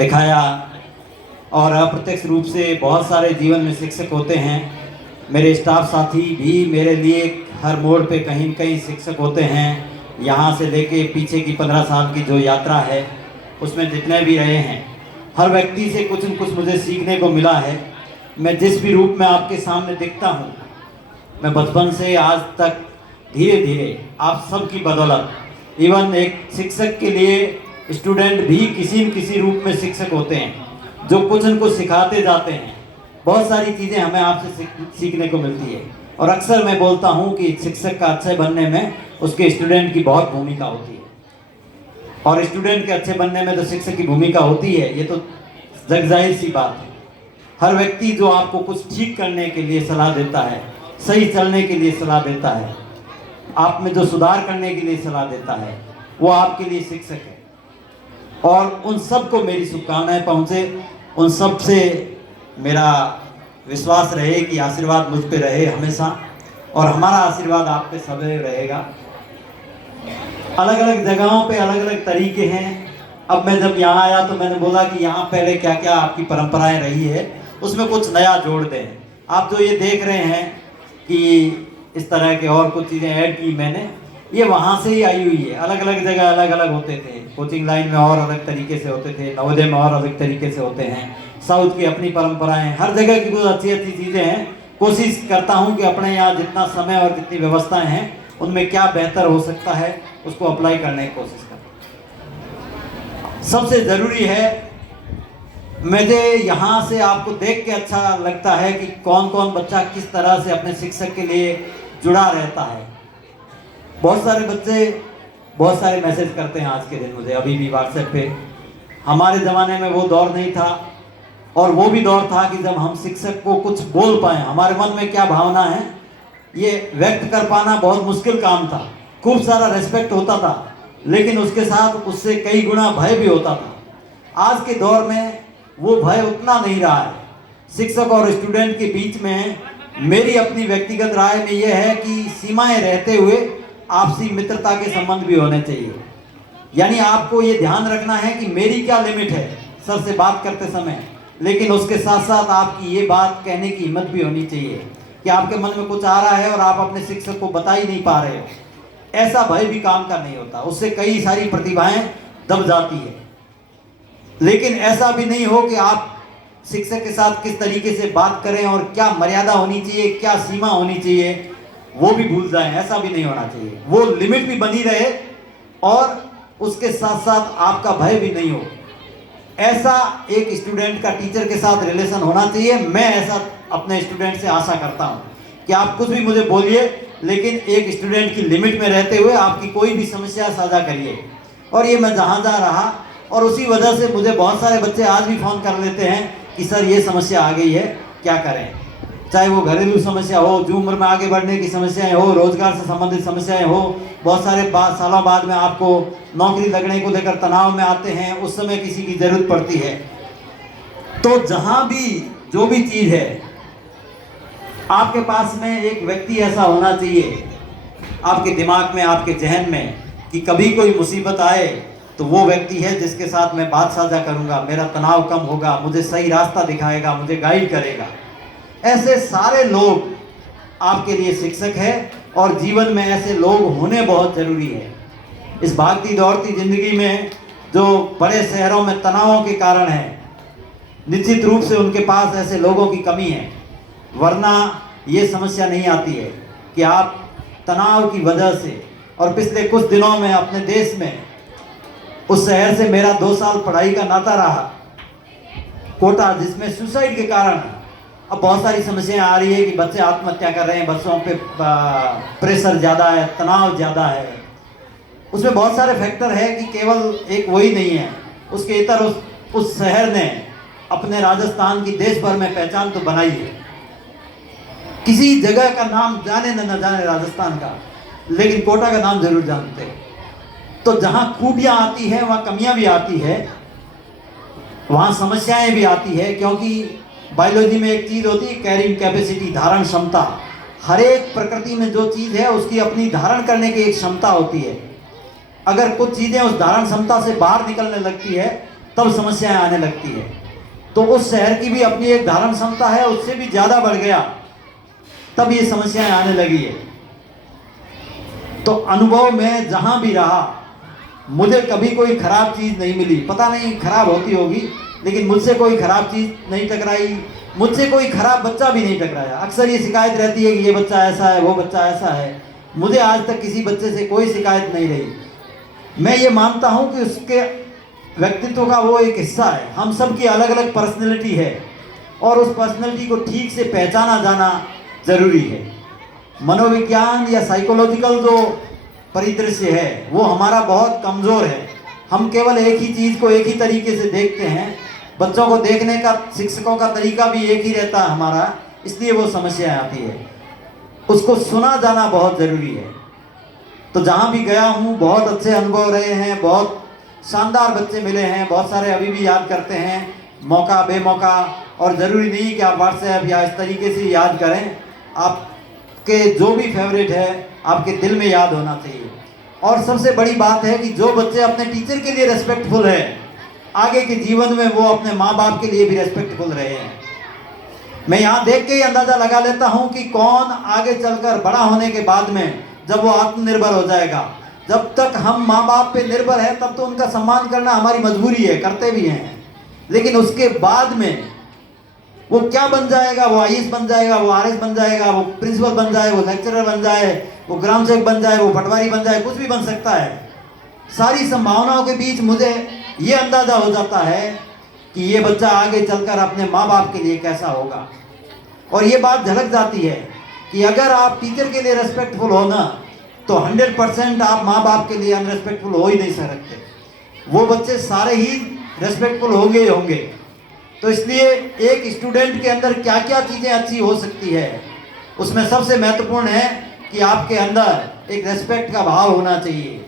दिखाया और अप्रत्यक्ष रूप से बहुत सारे जीवन में शिक्षक होते हैं। मेरे स्टाफ साथी भी मेरे लिए हर मोड़ पे कहीं न कहीं शिक्षक होते हैं। यहाँ से लेके पीछे की 15 साल की जो यात्रा है उसमें जितने भी रहे हैं, हर व्यक्ति से कुछ न कुछ मुझे सीखने को मिला है। मैं जिस भी रूप में आपके सामने दिखता हूँ, मैं बचपन से आज तक धीरे धीरे आप सब की बदौलत, इवन एक शिक्षक के लिए स्टूडेंट भी किसी न किसी रूप में शिक्षक होते हैं जो कुछ न कुछ सिखाते जाते हैं। बहुत सारी चीज़ें हमें आपसे सीखने को मिलती है और अक्सर मैं बोलता हूँ कि शिक्षक का अच्छे बनने में उसके स्टूडेंट की बहुत भूमिका होती है और स्टूडेंट के अच्छे बनने में तो शिक्षक की भूमिका होती है, ये तो जग जाहिर सी बात है। हर व्यक्ति जो आपको कुछ ठीक करने के लिए सलाह देता है, सही चलने के लिए सलाह देता है, आप में जो सुधार करने के लिए सलाह देता है, वो आपके लिए शिक्षक है। और उन सबको मेरी शुभकामनाएं पहुँचे, उन सब से मेरा विश्वास रहे कि आशीर्वाद मुझ पे रहे हमेशा और हमारा आशीर्वाद आप पे सदैव रहेगा। अलग अलग जगहों पे अलग अलग तरीके हैं। अब मैं जब यहाँ आया तो मैंने बोला कि यहाँ पहले क्या क्या आपकी परंपराएं रही है, उसमें कुछ नया जोड़ दें। आप जो ये देख रहे हैं कि इस तरह के और कुछ चीज़ें ऐड की मैंने, ये वहाँ से ही आई हुई है। अलग अलग जगह अलग अलग होते थे, कोचिंग लाइन में और अलग तरीके से होते थे, नवोदय में और अलग तरीके से होते हैं, साउथ की अपनी परंपराएं, हर जगह की कुछ अच्छी अच्छी चीज़ें हैं। कोशिश करता हूँ कि अपने यहाँ जितना समय और जितनी व्यवस्थाएं हैं उनमें क्या बेहतर हो सकता है उसको अप्लाई करने की कोशिश करता। सबसे ज़रूरी है, मुझे यहाँ से आपको देख के अच्छा लगता है कि कौन कौन बच्चा किस तरह से अपने शिक्षक के लिए जुड़ा रहता है। बहुत सारे बच्चे बहुत सारे मैसेज करते हैं आज के दिन मुझे, अभी भी व्हाट्सएप पे। हमारे ज़माने में वो दौर नहीं था और वो भी दौर था कि जब हम शिक्षक को कुछ बोल पाएँ, हमारे मन में क्या भावना है ये व्यक्त कर पाना बहुत मुश्किल काम था। खूब सारा रेस्पेक्ट होता था, लेकिन उसके साथ उससे कई गुना भय भी होता था। आज के दौर में वो भय उतना नहीं रहा है। शिक्षक और स्टूडेंट के बीच में मेरी अपनी व्यक्तिगत राय में ये है कि सीमाएं रहते हुए आपसी मित्रता के संबंध भी होने चाहिए। यानी आपको ये ध्यान रखना है कि मेरी क्या लिमिट है सर से बात करते समय, लेकिन उसके साथ साथ आपकी ये बात कहने की हिम्मत भी होनी चाहिए कि आपके मन में कुछ आ रहा है और आप अपने शिक्षक को बता ही नहीं पा रहे हो। ऐसा भय भी काम का नहीं होता, उससे कई सारी प्रतिभाएं दब जाती है। लेकिन ऐसा भी नहीं हो कि आप शिक्षक के साथ किस तरीके से बात करें और क्या मर्यादा होनी चाहिए, क्या सीमा होनी चाहिए, वो भी भूल जाएं। ऐसा भी नहीं होना चाहिए। वो लिमिट भी बनी रहे और उसके साथ साथ आपका भय भी नहीं हो। ऐसा एक स्टूडेंट का टीचर के साथ रिलेशन होना चाहिए। मैं ऐसा अपने स्टूडेंट से आशा करता हूँ कि आप कुछ भी मुझे बोलिए, लेकिन एक स्टूडेंट की लिमिट में रहते हुए आपकी कोई भी समस्या साझा करिए। और ये मैं जहाँ जा रहा और उसी वजह से मुझे बहुत सारे बच्चे आज भी फ़ोन कर लेते हैं कि सर ये समस्या आ गई है, क्या करें। चाहे वो घरेलू समस्या हो, जो उम्र में आगे बढ़ने की समस्याएं हो, रोजगार से संबंधित समस्याएं हो, बहुत सारे सालों बाद में आपको नौकरी लगने को लेकर तनाव में आते हैं, उस समय किसी की ज़रूरत पड़ती है। तो जहाँ भी जो भी चीज़ है, आपके पास में एक व्यक्ति ऐसा होना चाहिए आपके दिमाग में, आपके जहन में, कि कभी कोई मुसीबत आए तो वो व्यक्ति है जिसके साथ मैं बात साझा करूँगा, मेरा तनाव कम होगा, मुझे सही रास्ता दिखाएगा, मुझे गाइड करेगा। ऐसे सारे लोग आपके लिए शिक्षक है और जीवन में ऐसे लोग होने बहुत ज़रूरी है। इस भागती दौड़ती ज़िंदगी में जो बड़े शहरों में तनावों के कारण है, निश्चित रूप से उनके पास ऐसे लोगों की कमी है, वरना ये समस्या नहीं आती है कि आप तनाव की वजह से। और पिछले कुछ दिनों में अपने देश में उस शहर से मेरा 2 साल पढ़ाई का नाता रहा, कोटा, जिसमें सुसाइड के कारण अब बहुत सारी समस्याएं आ रही है कि बच्चे आत्महत्या कर रहे हैं, बच्चों पे प्रेशर ज़्यादा है, तनाव ज़्यादा है। उसमें बहुत सारे फैक्टर है कि केवल एक वही नहीं है, उसके इतर उस शहर ने अपने राजस्थान की देश भर में पहचान तो बनाई है। किसी जगह का नाम जाने न जाने राजस्थान का, लेकिन कोटा का नाम जरूर जानते हैं। तो जहाँ खूबियाँ आती है वहाँ कमियाँ भी आती है, वहाँ समस्याएं भी आती है, क्योंकि बायोलॉजी में एक चीज़ होती है कैरिंग कैपेसिटी, धारण क्षमता। हर एक प्रकृति में जो चीज़ है उसकी अपनी धारण करने की एक क्षमता होती है। अगर कुछ चीज़ें उस धारण क्षमता से बाहर निकलने लगती है तब समस्याएं आने लगती है। तो उस शहर की भी अपनी एक धारण क्षमता है, उससे भी ज़्यादा बढ़ गया, तब ये समस्याएं आने लगी है। तो अनुभव में जहाँ भी रहा, मुझे कभी कोई खराब चीज़ नहीं मिली। पता नहीं खराब होती होगी, लेकिन मुझसे कोई खराब चीज़ नहीं टकराई, मुझसे कोई खराब बच्चा भी नहीं टकराया। अक्सर ये शिकायत रहती है कि ये बच्चा ऐसा है, वो बच्चा ऐसा है। मुझे आज तक किसी बच्चे से कोई शिकायत नहीं रही। मैं ये मानता हूँ कि उसके व्यक्तित्व का वो एक हिस्सा है। हम सब की अलग अलग पर्सनैलिटी है और उस पर्सनैलिटी को ठीक से पहचाना जाना ज़रूरी है। मनोविज्ञान या साइकोलॉजिकल जो परिदृश्य है वो हमारा बहुत कमज़ोर है। हम केवल एक ही चीज़ को एक ही तरीके से देखते हैं। बच्चों को देखने का, शिक्षकों का तरीका भी एक ही रहता है हमारा, इसलिए वो समस्याएं आती है। उसको सुना जाना बहुत ज़रूरी है। तो जहाँ भी गया हूँ बहुत अच्छे अनुभव रहे हैं, बहुत शानदार बच्चे मिले हैं, बहुत सारे अभी भी याद करते हैं, मौका बेमौका। और ज़रूरी नहीं कि आप व्हाट्सएप या इस तरीके से याद करें, आपके जो भी फेवरेट है आपके दिल में याद होना चाहिए। और सबसे बड़ी बात है कि जो बच्चे अपने टीचर के लिए रेस्पेक्टफुल है, आगे के जीवन में वो अपने माँ बाप के लिए भी रेस्पेक्टफुल रहे हैं। मैं यहाँ देख के ही अंदाज़ा लगा लेता हूँ कि कौन आगे चलकर बड़ा होने के बाद में, जब वो आत्मनिर्भर हो जाएगा, जब तक हम माँ बाप पे निर्भर है तब तो उनका सम्मान करना हमारी मजबूरी है, करते भी हैं। लेकिन उसके बाद में वो क्या बन जाएगा, वो आईएएस बन जाएगा, वो आरएस बन जाएगा, वो प्रिंसिपल बन जाए, वो लेक्चरर बन जाए, वो ग्राम सेवक बन जाए, वो पटवारी बन जाए, कुछ भी बन सकता है। सारी संभावनाओं के बीच मुझे ये अंदाज़ा हो जाता है कि ये बच्चा आगे चलकर अपने माँ बाप के लिए कैसा होगा। और ये बात झलक जाती है कि अगर आप टीचर के लिए रेस्पेक्टफुल हो ना, तो 100% आप माँ बाप के लिए अनरेस्पेक्टफुल हो ही नहीं सकते। वो बच्चे सारे ही रेस्पेक्टफुल होंगे ही होंगे। तो इसलिए एक स्टूडेंट के अंदर क्या क्या चीज़ें अच्छी हो सकती है, उसमें सबसे महत्वपूर्ण है कि आपके अंदर एक रेस्पेक्ट का भाव होना चाहिए।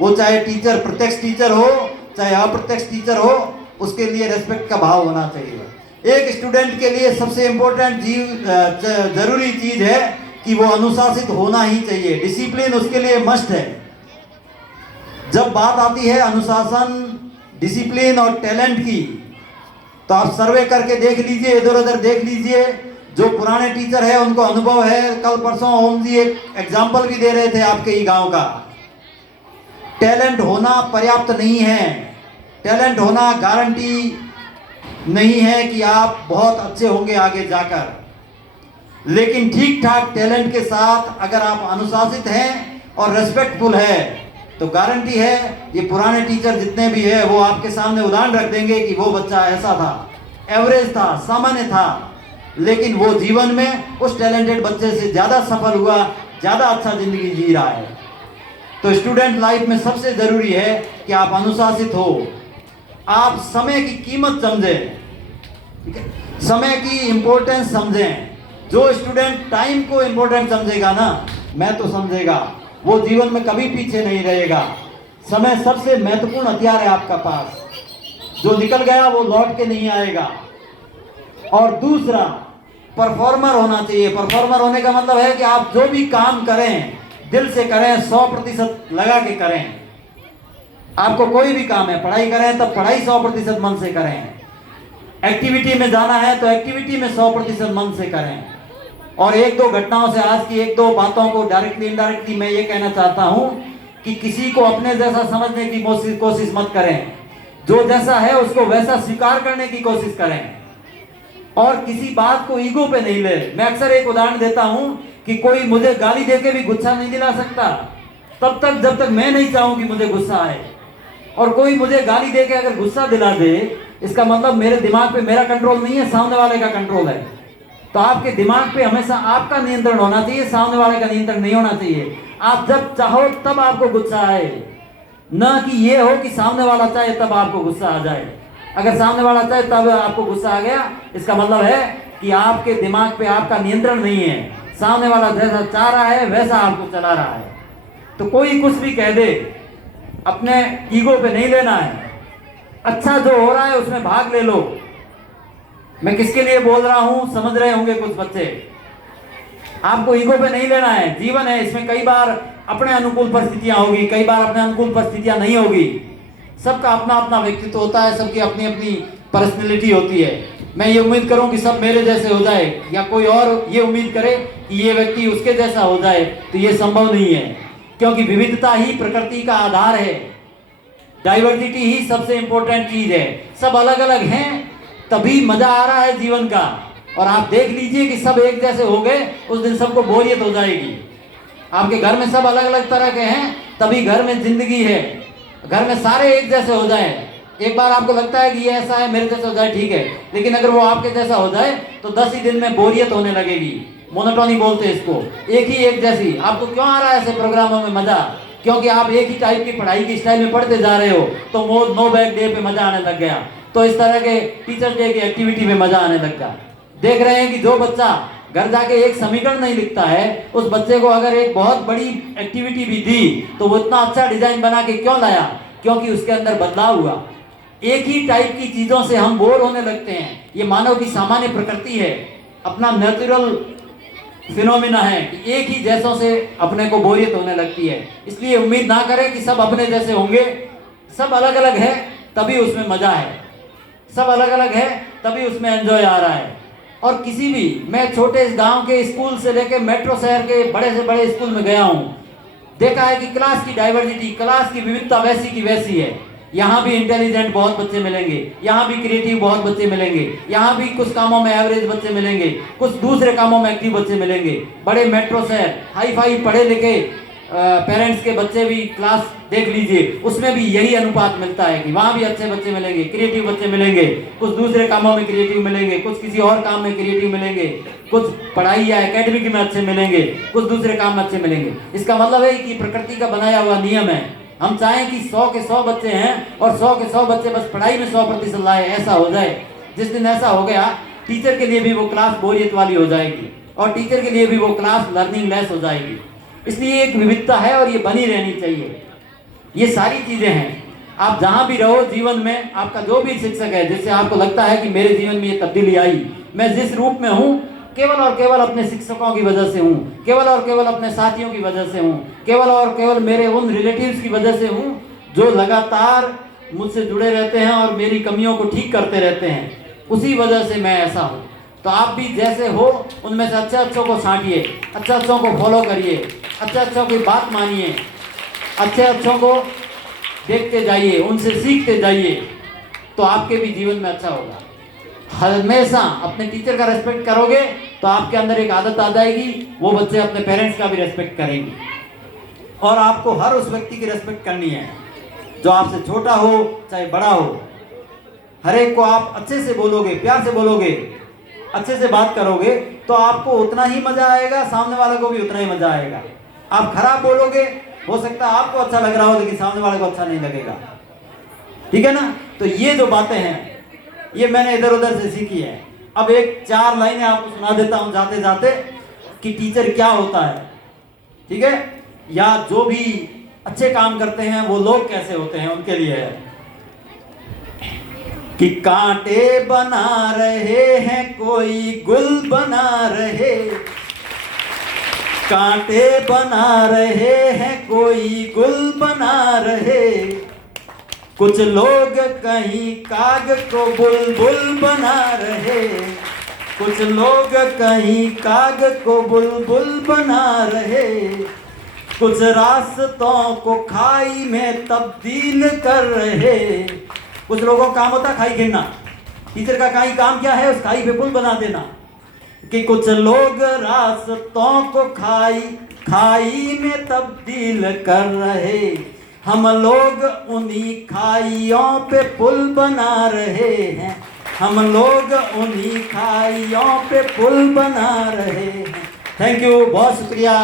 वो चाहे टीचर, प्रत्यक्ष टीचर हो चाहे अप्रत्यक्ष टीचर हो, उसके लिए रेस्पेक्ट का भाव होना चाहिए। एक स्टूडेंट के लिए सबसे इम्पोर्टेंट ज़रूरी चीज़ है कि वो अनुशासित होना ही चाहिए। डिसिप्लिन उसके लिए मस्ट है। जब बात आती है अनुशासन, डिसिप्लिन और टैलेंट की, तो आप सर्वे करके देख लीजिए, इधर उधर देख लीजिए। जो पुराने टीचर है उनको अनुभव है। कल परसों ओम जी एक एग्जाम्पल भी दे रहे थे आपके ही गांव का। टैलेंट होना पर्याप्त नहीं है। टैलेंट होना गारंटी नहीं है कि आप बहुत अच्छे होंगे आगे जाकर। लेकिन ठीक ठाक टैलेंट के साथ अगर आप अनुशासित हैं और रेस्पेक्टफुल है, तो गारंटी है ये पुराने टीचर जितने भी है वो आपके सामने उदाहरण रख देंगे कि वो बच्चा ऐसा था, एवरेज था, सामान्य था, लेकिन वो जीवन में उस टैलेंटेड बच्चे से ज़्यादा सफल हुआ, ज़्यादा अच्छा ज़िंदगी जी रहा है। तो स्टूडेंट लाइफ में सबसे ज़रूरी है कि आप अनुशासित हो, आप समय की कीमत समझें, समय की इम्पोर्टेंस समझें। जो स्टूडेंट टाइम को इम्पोर्टेंट समझेगा ना, मैं तो समझेगा, वो जीवन में कभी पीछे नहीं रहेगा। समय सबसे महत्वपूर्ण हथियार है आपका पास, जो निकल गया वो लौट के नहीं आएगा। और दूसरा, परफॉर्मर होना चाहिए। परफॉर्मर होने का मतलब है कि आप जो भी काम करें दिल से करें, 100% लगा के करें। आपको कोई भी काम है, पढ़ाई करें तब पढ़ाई 100% मन से करें। एक्टिविटी में जाना है तो एक्टिविटी में 100% मन से करें। और एक दो घटनाओं से, आज की एक दो बातों को डायरेक्टली इनडायरेक्टली मैं ये कहना चाहता हूँ कि किसी को अपने जैसा समझने की कोशिश मत करें। जो जैसा है उसको वैसा स्वीकार करने की कोशिश करें और किसी बात को ईगो पे नहीं ले। मैं अक्सर एक उदाहरण देता हूँ कि कोई मुझे गाली देके भी गुस्सा नहीं दिला सकता तब तक जब तक मैं नहीं चाहूँ कि मुझे गुस्सा आए। और कोई मुझे गाली देके अगर गुस्सा दिला दे, इसका मतलब मेरे दिमाग पे मेरा कंट्रोल नहीं है, सामने वाले का कंट्रोल है। तो आपके दिमाग पे हमेशा आपका नियंत्रण होना चाहिए, सामने वाले का नियंत्रण नहीं होना चाहिए। आप जब चाहो तब आपको गुस्सा आए, ना कि ये हो कि सामने वाला चाहे तब आपको गुस्सा आ जाए। अगर सामने वाला चाहे तब आपको गुस्सा आ गया, इसका मतलब है कि आपके दिमाग पे आपका नियंत्रण नहीं है। सामने वाला जैसा चाह रहा है वैसा आपको चला रहा है। तो कोई कुछ भी कह दे, अपने ईगो पे नहीं लेना है। अच्छा जो हो रहा है उसमें भाग ले लो। मैं किसके लिए बोल रहा हूं समझ रहे होंगे कुछ बच्चे। आपको ईगो पे नहीं लेना है। जीवन है, इसमें कई बार अपने अनुकूल परिस्थितियां होगी, कई बार अपने अनुकूल परिस्थितियां नहीं होगी। सबका अपना अपना व्यक्तित्व होता है, सबकी अपनी अपनी पर्सनैलिटी होती है। मैं ये उम्मीद करूं कि सब मेरे जैसे हो जाए, या कोई और ये उम्मीद करे कि ये व्यक्ति उसके जैसा हो जाए, तो ये संभव नहीं है, क्योंकि विविधता ही प्रकृति का आधार है। डाइवर्सिटी ही सबसे इंपॉर्टेंट चीज है। सब अलग अलग हैं, तभी मजा आ रहा है जीवन का। और आप देख लीजिए कि सब एक जैसे हो गए, उस दिन सबको बोरियत हो जाएगी। आपके घर में सब अलग अलग तरह के हैं, तभी घर में जिंदगी है। घर में सारे एक जैसे हो जाए, एक बार आपको लगता है कि ये ऐसा है, मेरे जैसा हो जाए, ठीक है, लेकिन अगर वो आपके जैसा हो जाए तो 10 ही दिन में बोरियत होने लगेगी। मोनोटोनी बोलते हैं इसको, एक ही एक जैसी। आपको क्यों आ रहा है ऐसे प्रोग्रामों में मजा? क्योंकि आप एक ही टाइप की पढ़ाई की स्टाइल में पढ़ते जा रहे हो, तो नो बैग डे पे मजा आने लग गया, तो इस तरह के टीचर्स डे की एक्टिविटी में मजा आने लग गया। देख रहे हैं कि जो बच्चा घर जाके एक समीकरण नहीं लिखता है, उस बच्चे को अगर एक बहुत बड़ी एक्टिविटी भी दी तो वो इतना अच्छा डिजाइन बना के क्यों लाया? क्योंकि उसके अंदर बदलाव हुआ। एक ही टाइप की चीजों से हम बोर होने लगते हैं। ये मानव की सामान्य प्रकृति है, अपना नेचुरल फिनोमिना है कि एक ही जैसों से अपने को बोरियत होने लगती है। इसलिए उम्मीद ना करें कि सब अपने जैसे होंगे। सब अलग अलग है, तभी उसमें मजा है। सब अलग अलग है, तभी उसमें एंजॉय आ रहा है। और किसी भी, मैं छोटे गांव के स्कूल से लेकर मेट्रो शहर के बड़े से बड़े स्कूल में गया हूं, देखा है कि क्लास की डाइवर्सिटी, क्लास की विविधता वैसी की वैसी है। यहाँ भी इंटेलिजेंट बहुत बच्चे मिलेंगे, यहाँ भी क्रिएटिव बहुत बच्चे मिलेंगे, यहाँ भी कुछ कामों में एवरेज बच्चे मिलेंगे, कुछ दूसरे कामों में एक्टिव बच्चे मिलेंगे। बड़े मेट्रो शहर, हाई फाई पढ़े लिखे पेरेंट्स के बच्चे भी क्लास देख लीजिए, उसमें भी यही अनुपात मिलता है कि वहाँ भी अच्छे बच्चे मिलेंगे, क्रिएटिव बच्चे मिलेंगे, कुछ दूसरे कामों में क्रिएटिव मिलेंगे, कुछ किसी और काम में क्रिएटिव मिलेंगे, कुछ पढ़ाई या एकेडमिक में अच्छे मिलेंगे, कुछ दूसरे काम में अच्छे मिलेंगे। इसका मतलब है कि प्रकृति का बनाया हुआ नियम है। हम चाहें कि 100 के 100 बच्चे हैं और 100 के 100 बच्चे बस पढ़ाई में 100% लाए, ऐसा हो जाए। जिस दिन ऐसा हो गया, टीचर के लिए भी वो क्लास बोरियत वाली हो जाएगी और टीचर के लिए भी वो क्लास लर्निंग लेस हो जाएगी। इसलिए एक विविधता है और ये बनी रहनी चाहिए। ये सारी चीजें हैं। आप जहां भी रहो जीवन में, आपका जो भी शिक्षक है जिससे आपको लगता है कि मेरे जीवन में ये तब्दीली आई, मैं जिस रूप में हूँ केवल और केवल अपने शिक्षकों की वजह से हूँ, केवल और केवल अपने साथियों की वजह से हूँ, केवल और केवल मेरे उन रिलेटिव्स की वजह से हूँ जो लगातार मुझसे जुड़े रहते हैं और मेरी कमियों को ठीक करते रहते हैं। उसी वजह से मैं ऐसा हूँ। तो आप भी जैसे हो उनमें से अच्छे अच्छों को छांटिए, अच्छे अच्छों को फॉलो करिए, अच्छे अच्छों की बात मानिए, अच्छे अच्छों को देखते जाइए, उनसे सीखते जाइए, तो आपके भी जीवन में अच्छा होगा। हमेशा अपने टीचर का रेस्पेक्ट करोगे तो आपके अंदर एक आदत आ जाएगी, वो बच्चे अपने पेरेंट्स का भी रेस्पेक्ट करेंगे। और आपको हर उस व्यक्ति की रेस्पेक्ट करनी है जो आपसे छोटा हो चाहे बड़ा हो। हर एक को आप अच्छे से बोलोगे, प्यार से बोलोगे, अच्छे से बात करोगे तो आपको उतना ही मजा आएगा, सामने वाले को भी उतना ही मजा आएगा। आप खराब बोलोगे, हो सकता है आपको अच्छा लग रहा हो लेकिन सामने वाले को अच्छा नहीं लगेगा। ठीक है ना? तो ये जो बातें हैं ये मैंने इधर उधर से सीखी है। अब एक 4 लाइनें आपको सुना देता हूं जाते जाते कि टीचर क्या होता है। ठीक है? या जो भी अच्छे काम करते हैं वो लोग कैसे होते हैं, उनके लिए है कि कांटे बना रहे हैं कोई गुल बना रहे, कांटे बना रहे हैं कोई गुल बना रहे, कुछ लोग कहीं काग को बुलबुल बना रहे, कुछ लोग कहीं काग को बुलबुल बना रहे, कुछ रास्तों को खाई में तब्दील कर रहे। कुछ लोगों का काम होता है खाई गिरना, टीचर का काम क्या है? उस खाई पे पुल बना देना। कि कुछ लोग रास्तों को खाई में तब्दील कर रहे, हम लोग उन्हीं खाइयों पे पुल बना रहे हैं, हम लोग उन्हीं खाइयों पे पुल बना रहे हैं। थैंक यू, बहुत शुक्रिया।